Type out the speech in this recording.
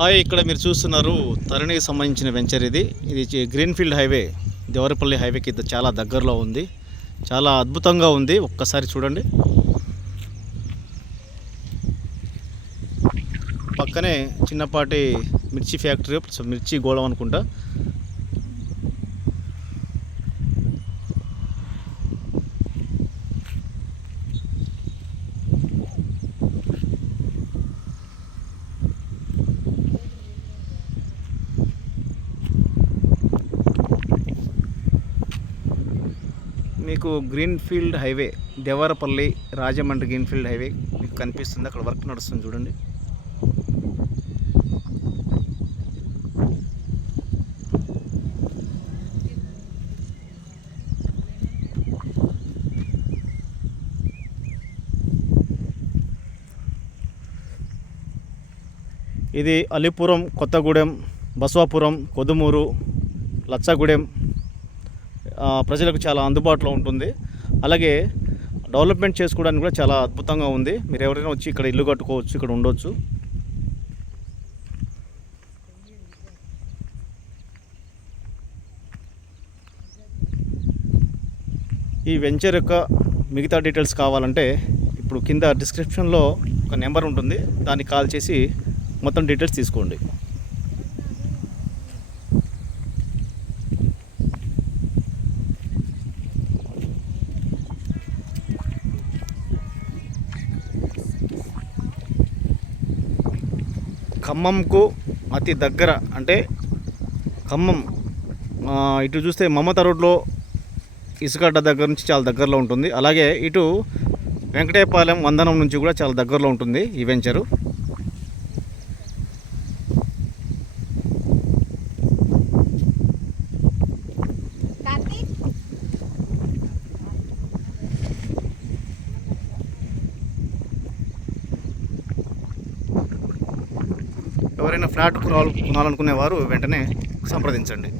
Hi ఇక్కడ మీరు చూస్తున్నారు తరణికి సంబంధించిన వెంచర్ ఇది. ఇది గ్రీన్ఫీల్డ్ హైవే. దేవరపల్లి హైవేకి చాలా దగ్గరలో ఉంది. చాలా అద్భుతంగా ఉంది. ఒక్కసారి చూడండి. పక్కనే చిన్నపాటి మిర్చి ఫ్యాక్టరీ సో మిర్చి గోళం అనుకుంటా. మీకు greenfield highway Devarapalli Rajahmundry greenfield highway మీకు కనిపిస్తుంది. అక్కడ వర్క్ నడుస్తుంది చూడండి. ఇది అలీపురం కొత్తగూడెం బసవాపురం కొదుమూరు లచ్చగూడెం ప్రజలకు చాలా అందుబాటులో ఉంటుంది. అలాగే డెవలప్మెంట్ చేసుకోవడానికి కూడా చాలా అద్భుతంగా ఉంది. మీరు ఎవరైనా వచ్చి ఇక్కడ ఇల్లు కట్టుకోవచ్చు ఇక్కడ ఉండొచ్చు. ఈ వెంచర్ యొక్క మిగతా డీటెయిల్స్ కావాలంటే ఇప్పుడు కింద డిస్క్రిప్షన్లో ఒక నెంబర్ ఉంటుంది. దాన్ని కాల్ చేసి మొత్తం డీటెయిల్స్ తీసుకోండి. ఖమ్మంకు అతి దగ్గర అంటే ఖమ్మం ఇటు చూస్తే మమత రోడ్లో ఇసుకడ్డ దగ్గర నుంచి చాలా దగ్గరలో ఉంటుంది. అలాగే ఇటు వెంకటేపాలెం వందనం నుంచి కూడా చాలా దగ్గరలో ఉంటుంది ఈ వెంచరు. ఎవరైనా ఫ్లాట్ కొనాలనుకునేవారు వెంటనే సంప్రదించండి.